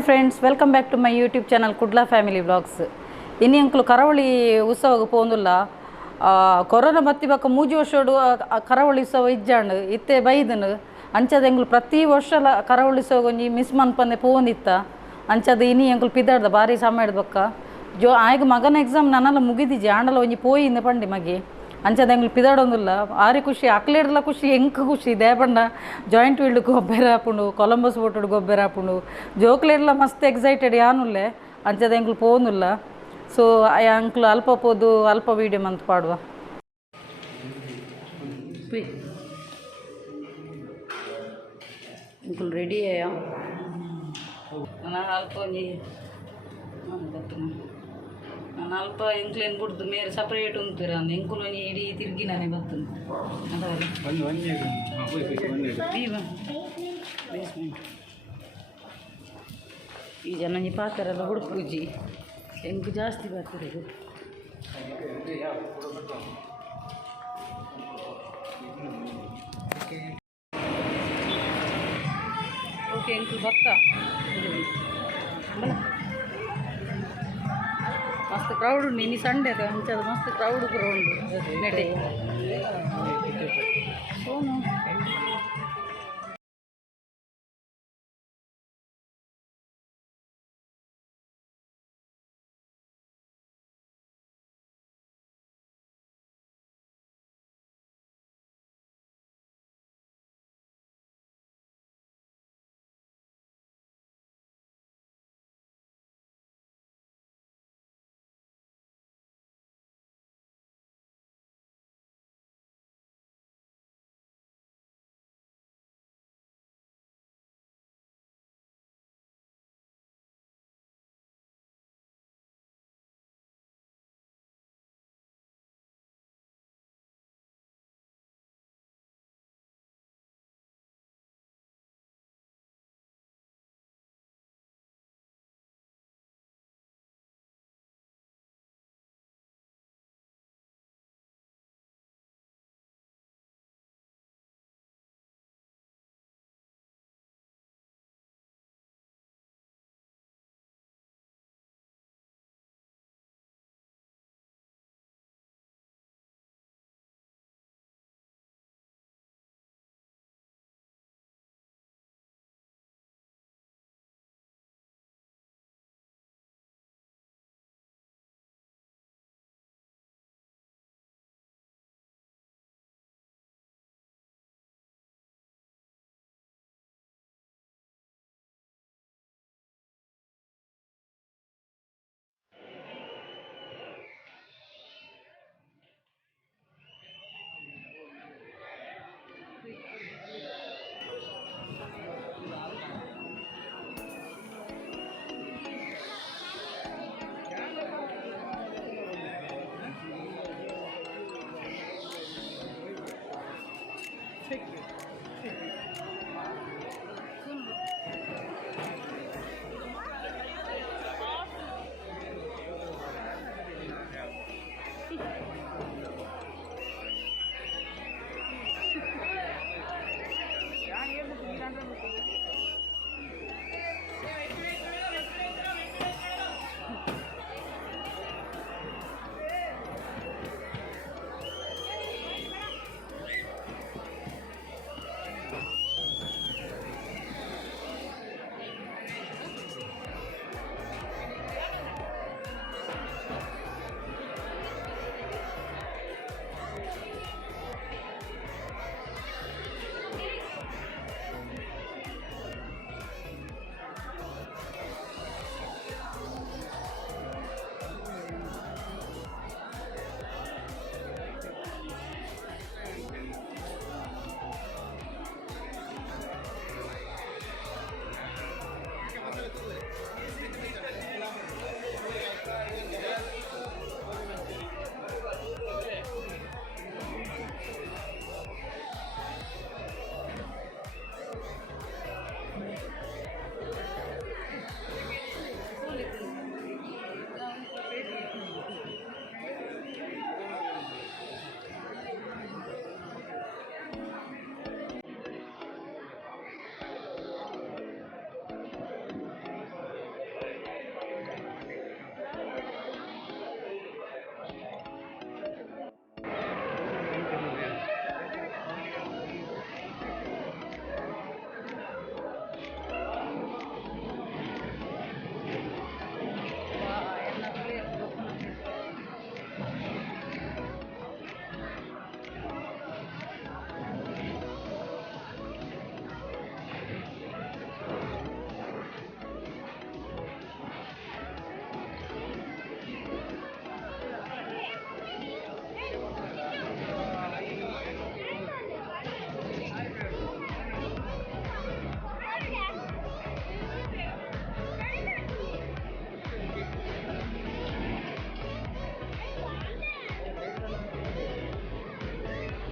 Hi friends, welcome back to my YouTube channel Kudla family vlogs. ಇನ್ನು ಅಂಕಲು ಕರಾವಳಿ ಉತ್ಸವಕ್ಕೆ ಪೋಂದುಲ್ಲ. Corona ಬತ್ತಿ ಬಕ್ಕ ಮೂಜಿ ವರ್ಷೋಡು ಕರಾವಳಿ ಉತ್ಸವ ಇಜ್ಜಾಂಡು ಇತ್ತೆ ಬೈದನು ಅಂಚದ ಎಂಗ್ಲು ಪ್ರತಿ ವರ್ಷ ಕರಾವಳಿ ಉತ್ಸವ ಒಂಜಿ ಮಿಸ್ ಮನ್ಪಂದೆ ಪೋಂದಿತ್ತ. ಅಂಚದ ಇನಿ ಎಂಕ್ಲು ಪಿದಾಡ್ದ ಭಾರಿ ಸಮಯದ ಬಕ್ಕ ಆಯ್ಗ ಮಗನ ಎಕ್ಸಾಮ್ ನನ್ನೆಲ್ಲ ಮುಗಿದಿಜಿ ಆಂಡಲ ಒಂಜಿ ಪೋಯಿಂದ ಪಂಡಿ ಮಗೆ ಅಂಚದ ಎಂಗ್ಲು ಪಿದಾಡೊಂದಿಲ್ಲ. ಆರಿ ಖುಷಿ ಅಕ್ಲೇಡ್ಲ ಖುಷಿ ಎಂಕ್ ಖುಷಿ ದೇಪಂಡ ಜಾಯಿಂಟ್ ವೀಲ್ಡ್ ಗೊಬ್ಬರ ಹಾಪುಂಡು, ಕೊಲಂಬಸ್ ಬೋಟುಡು ಗೊಬ್ಬರ ಹಾಪುಂಡು, ಜೋಕ್ಲೇಡ್ಲ ಮಸ್ತ್ ಎಕ್ಸೈಟೆಡ್ ಯಾನುಲ್ಲೆ ಅಂಚದ ಎಂಕ್ಲು ಪೋನುಲ್ಲ. ಸೊ ಅಂಕ್ಲು ಅಲ್ಪ ಪೋದು ಅಲ್ಪ ವೀಡಿಯೋ ಮಂತ್ ಪಾಡುವ ಅಂಕುಲ್ ರೆಡಿ ಆಯ ನಾನು ಅಲ್ಪ ಒಂಜಿ ನಾನು ಅಲ್ಪ ಎಂಕ್ಲೇನು ಬಿಡ್ದು ಮೇರೆ ಸಪ್ರೇಟ್ ಉಂತೀರ ಅಂದ ಎಂಕುಲು ಒಂಜಿ ಇಡೀ ತಿರ್ಗಿನೇ ಬರ್ತದೆ ಈ ಜನ ಈ ಪಾತ್ರೆಲ್ಲ ಹುಡುಕುಜಿ ಎಂಕು ಜಾಸ್ತಿ ಬರ್ತಾರೆ. ಓಕೆ ಎಂಕು ಭತ್ತ ಮಸ್ತ್ ಕ್ರೌಡ್ ಉಂಡು. ಇನ್ನು ಸಂಡೆ ಅಂಚದ ಮಸ್ತ್ ಕ್ರೌಡ್ ಪೂರ ಉಂಡು ನೆಡೆ ಸೋನು.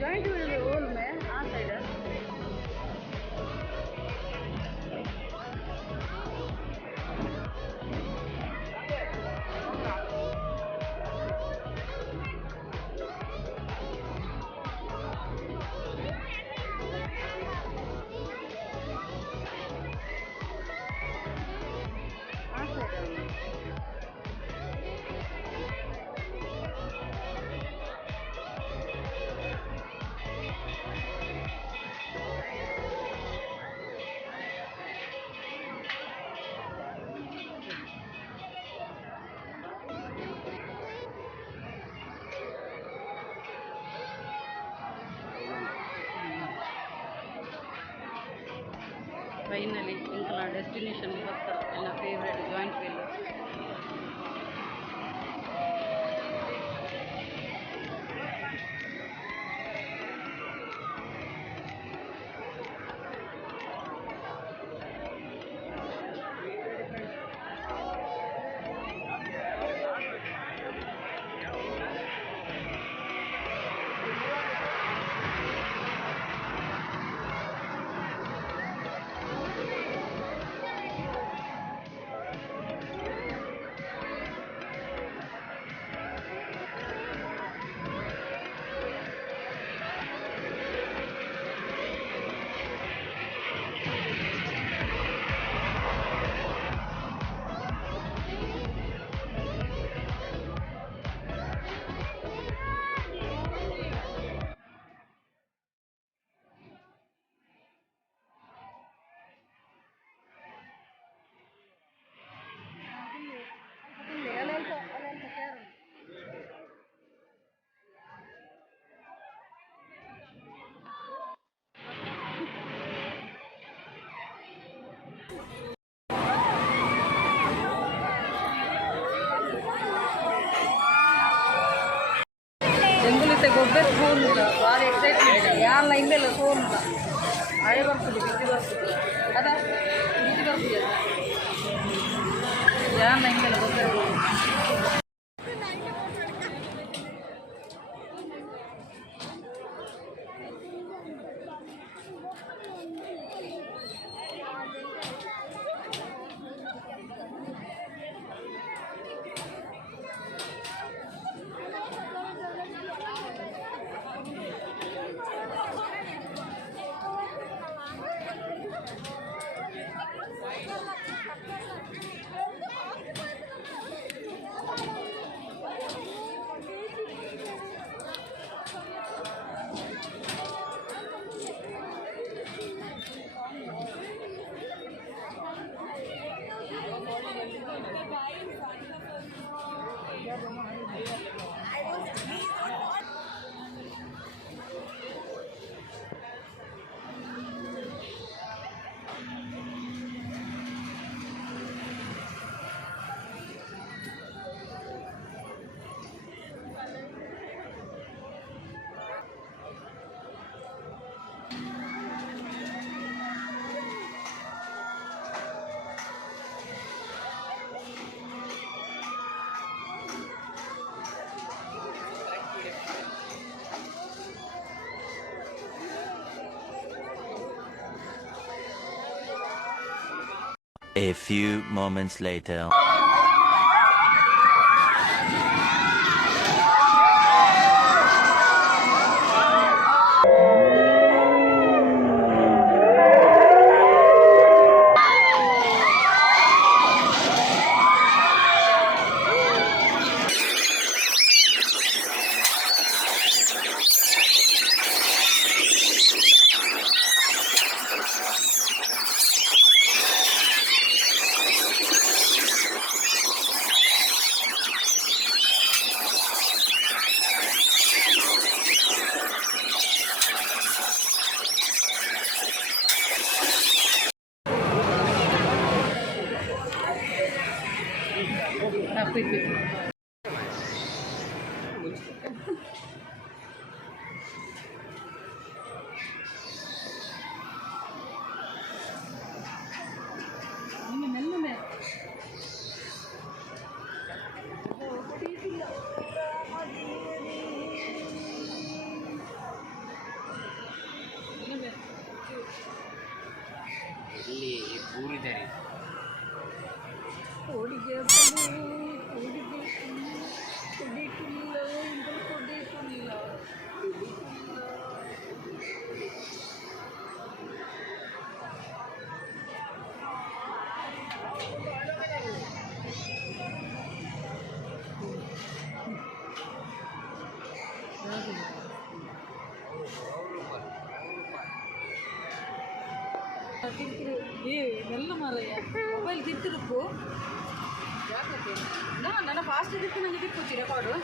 जॉइंट होल में आ साइड ಫೈನಲಿ ಇಂಕಲ ಡೆಸ್ಟಿನೇಷನ್ ಬರ್ತಾರೆ ಎಲ್ಲ ಫೇವ್ರೇಟ್ ಜಾಯಿಂಟ್ ವೀಲ್ ಜಂಗುಲಿತೆ ಗೊಬ್ಬರ ಸೋನಿಲ್ಲ ಭಾರಿ ಎಕ್ಸೈಟ್ಮೆಂಟ್ ಯಾರ ಲೈನ್ದೆಲ್ಲ ಸೋನಿಲ್ಲ ಹಳೆ ಬರ್ತದೆ ಬಿಸಿ ಬರ್ತದೆ ಅದ ಬಿಸಿ ಬರ್ತದೆ ಯಾರ ಲೈನ್ದೆಲ್ಲ ಗೊಬ್ಬರ A few moments later. ಸರಿ மெல்ல மாறையா மொபைல் திட்டுருக்கு ನನ್ನ ಫಾಸ್ಟ್ ಇದಕ್ಕೆ ನನಗೆ ತಿಕ್ಕೋಚಿ ರೆಕಾರ್ಡು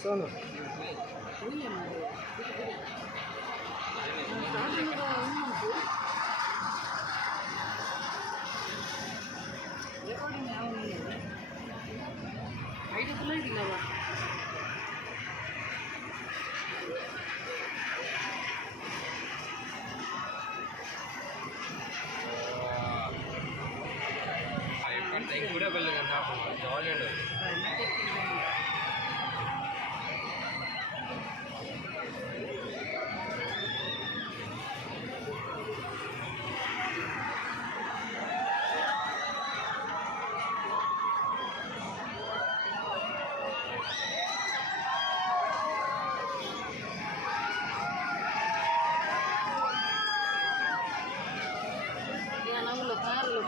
ಸೋನು ರೆಕಾರ್ಡಿಂಗ್ ಯಾವ ಐದು ಇಲ್ಲವ ಕೂಡ ಬಲ್ಲಂತ ಜಾಲಿ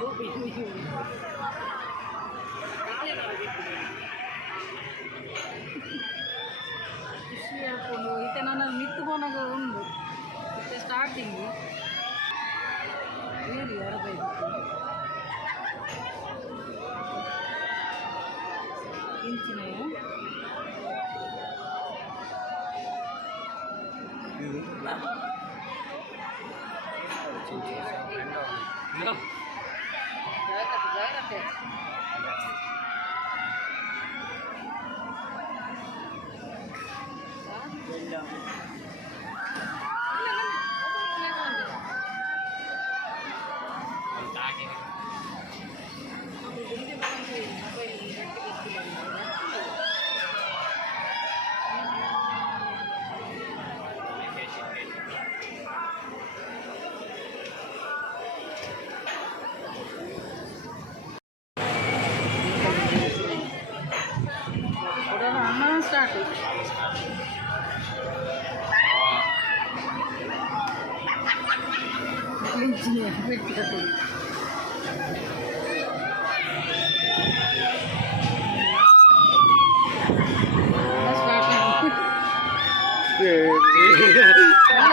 ಉಂಟು ಖುಷಿ ಹೇಳ್ಕೊಂಡು ಈತ ನನ್ನ ಮಿತ್ತು ಬೋನಾಗ ಉಂಡು ಮತ್ತೆ ಸ್ಟಾರ್ಟಿಂಗು ಹೇಳಿ ಯಾರದೈದು ಇಂಚಿನ ಜಾಗ್ರತೆ ಅನ್ನ ಸ್ಟಾರ್ಟ್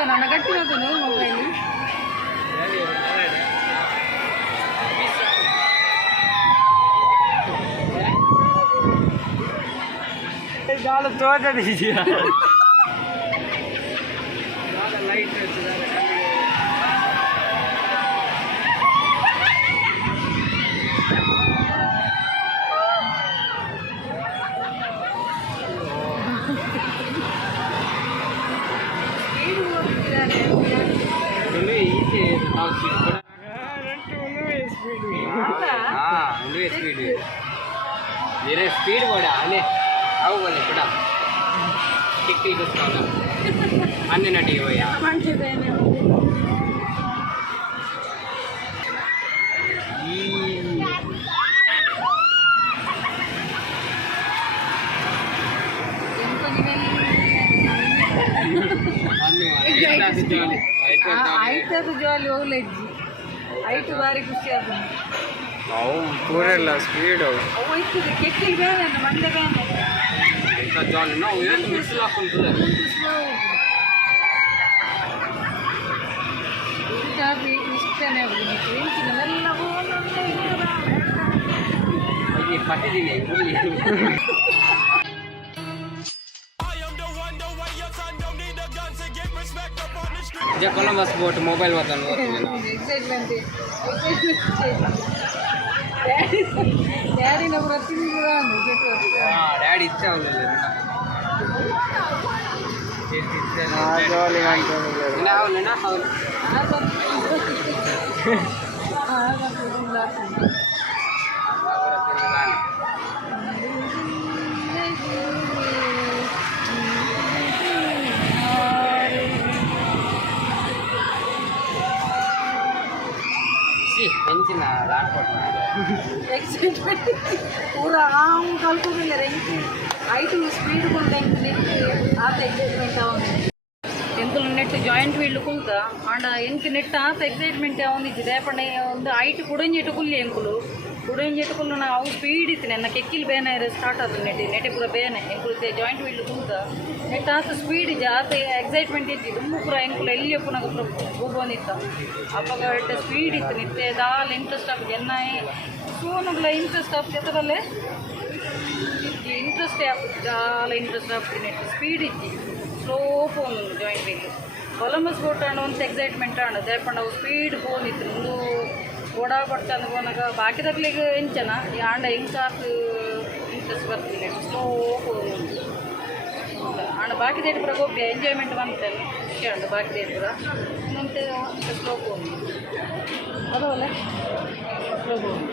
ನನ್ನ ಗಟ್ಟಿ ಹೋಗ್ತಾನೆ ಮೊಬೈಲ್ ಜಾಲ ತೋಟದಿದೆಯಾ ಲೈಟ್ स्पीड मेरे स्पीड बोला अने आओ बोले पड़ा टिक बस का अन्य नटी हो यार ಆಯ್ತದು ಜಾಲಿ ಹೋಗ್ಲಜ್ಜಿ ಆಯ್ತು ಬಾರಿ ಖುಷಿ ಆದ ನಾವು ಪೂರೆಲ್ಲ ಸ್ಪೀಡ್ ಅವು ಇರ್ತದೆ ಕೆಟ್ಟಿಗೆ ಬೇರೆ ಮಂಡೆ ಬೇರೆ ಜಾಲಿ ನಾವು ಏನು ಮಿಸ್ಲ್ ಹಾಕೊಂಡ್ರೆ ಇಷ್ಟನೇ ಎಲ್ಲ ಪಟ್ಟಿದ್ದೀನಿ जे कोलंबस बोट मोबाइल वतन एक्साइटमेंट डैडी ने पूरा तीन पूरा गेट डैडी इच्छा होले అవునా అవును పెంచిన पूरा आम कल्कुमिल्ले रेंकी हाइट स्पीड कुल रेंकी आत एक्साइटमेंट आवंदी ಎಂಕುಲು ನೆಟ್ ಜಾಯಿಂಟ್ ವೀಲ್ ಕುಲ್ತ ಆಂಡ ಎಂಕ್ ನೆಟ್ ಆತ ಎಕ್ಸೈಟ್ಮೆಂಟ್ ಅವನಿಜ್ಜಿದೆ ರೇಪಣೆ ಒಂದು ಹೈಟ್ ಕುಡಂಜೆಟ್ಟು ಕುಲ್ಲಿ ಎಂಕುಲು ಕುಡಂಜೆಟ್ಟು ಕುಲ್ಲು ನಾ ಅವು ಸ್ಪೀಡ್ ಇತ್ತು ನನ್ನ ಕೆಕ್ಕಿಲ್ ಬೇನೆ ಸ್ಟಾರ್ಟ್ ಆದ ನೆಟ್ಟಿ ಪೂರ ಬೇನೆ ಎಂಕುಲು ಜಾಯಿಂಟ್ ವೀಲ್ ಕುಲ್ತ ನೆಟ್ ಆತ ಸ್ಪೀಡ್ ಇಜ್ಜಿ ಆತ ಎಕ್ಸೈಟ್ಮೆಂಟ್ ಇಜ್ಜಿ ತುಂಬ ಪೂರ ಎಂಕುಲು ಎಲ್ಲಿ ಪುನಗ ಪೂರ ಹೋಗೋನಿತ್ತ ಅಪ್ಪಗ ಎಟ್ಟ ಸ್ಪೀಡ್ ಇತ್ತು ನಿತ್ತೆ ದಾಲ್ ಇಂಟ್ರೆಸ್ಟ್ ಆಪ್ ಎನ್ನಾಯಿ ಸೋನುಗ್ಲ ಇಂಟ್ರೆಸ್ಟ್ ಆಪ್ ಎತ್ತರಲ್ಲೇ ಇಂಟ್ರೆಸ್ಟ್ ಆಪ್ ಚಾಲ ಇಂಟ್ರೆಸ್ಟ್ ಆಪ್ ನೆಟ್ ಸ್ಪೀಡ್ ಇಜ್ಜಿ slow phone joint wheel Columbus boat ಆಂಡ ಒಂದು ಎಕ್ಸೈಟ್ಮೆಂಟ್ ಆಂಡ ದೇಪಂಡ ಅವು ಸ್ಪೀಡ್ ಫೋನ್ ಇತ್ತು ಒಂದು ಓಡಾ ಪಡ್ಚಂದ ಫೋನಾಗ ಬಾಕಿ ತಗ್ಲಿಗೆ ಎಂಚನ ಈ ಆಂಡ ಇಂಕಾತ್ ಇಂಟ್ರೆಸ್ಟ್ ಬರ್ತೀನಿ ಸ್ಲೋ ಫೋನ್ ಆಂಡ ಬಾಕಿ ದೇಟ್ ಪುರ ಹೋಗಿ ಎಂಜಾಯ್ಮೆಂಟ್ ಬಂತೇನೆ ಖುಷಿ ಆಂಡ ಬಾಕಿ ದೇಟ್ ಪುರ ಮತ್ತೆ ಸ್ಲೋ ಫೋನ್ ಅದವಲ್ಲ ಸ್ಲೋ ಫೋನ್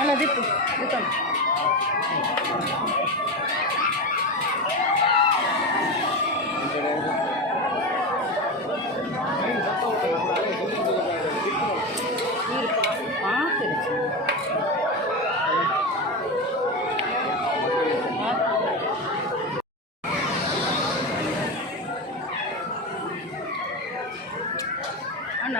ಅಲ್ಲ ದಿಪ್ಪು ದಿಪ್ಪು ಅಣ್ಣ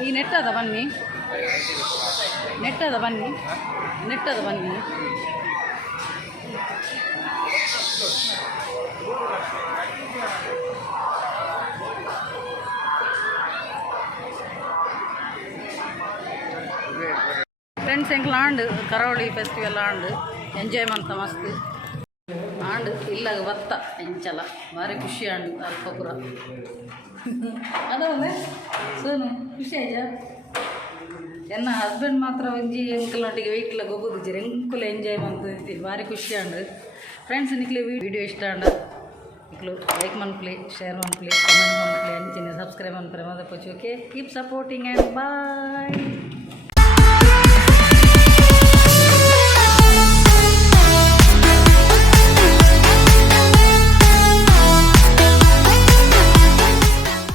ಈ ನೆಟ್ಟದ ಬನ್ನಿ ನೆಟ್ಟದ ಬನ್ನಿ ನೆಟ್ಟದ ಬನ್ನಿ ಫ್ರೆಂಡ್ಸ್ ಎಂಕ್ಲ ಆಂಡ್ ಕರಾವಳಿ ಫೆಸ್ಟಿವಲ್ ಆಂಡ್ ಎಂಜಾಯ್ ಮಂತ ಮಸ್ತ್ ಆಂಡ್ ಇಲ್ಲಾಗ ಬತ್ತ ಎಂಚಲ ಭಾರಿ ಖುಷಿ ಆಂಡ್ ಅಲ್ಪ ಪುರ ಅದವಲ್ಲೇ ಸೋನು ಖುಷಿ ಆಯ್ತಾ ಎನ್ನ ಹಸ್ಬೆಂಡ್ ಮಾತ್ರ ಒಂಜಿ ಎಂಕಲ್ನೊಟ್ಟಿಗೆ ವೆಹಿಕಲ್ ಹೋಗೋದು ಎಂಕುಲು ಎಂಜಾಯ್ ಮಂತ ಭಾರಿ ಖುಷಿ ಆಂಡ್ ಫ್ರೆಂಡ್ಸ್ ನಿಕ್ಲೆ ವಿಡಿಯೋ ಇಷ್ಟ ಆಂಡ ಇಕ್ಲು ಲೈಕ್ ಮನ್ಪ್ಲಿ ಶೇರ್ ಮನ್ಪ್ಲಿ ಕಮೆಂಟ್ ಮನ್ಪ್ಲಿ ಅಂಚಿನ ಸಬ್ಸ್ಕ್ರೈಬ್ ಮನ್ಪ್ರೆ ಮದ ಪಚ್ಚು okay keep supporting and bye